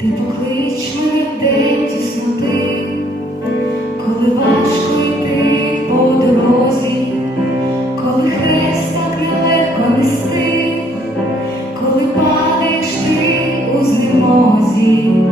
Ти поклич мене в день тісноти, коли важко йти по дорозі, коли хрест так нелегко нести, коли падаєш у знемозі.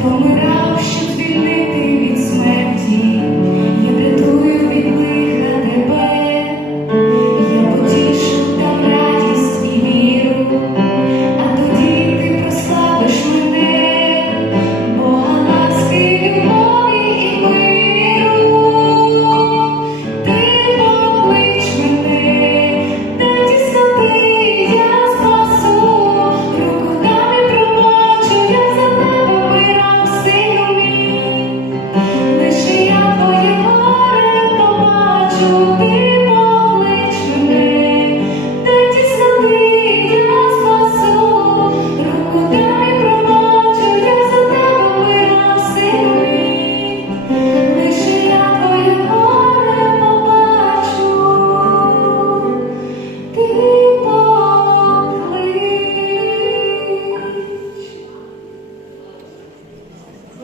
por you.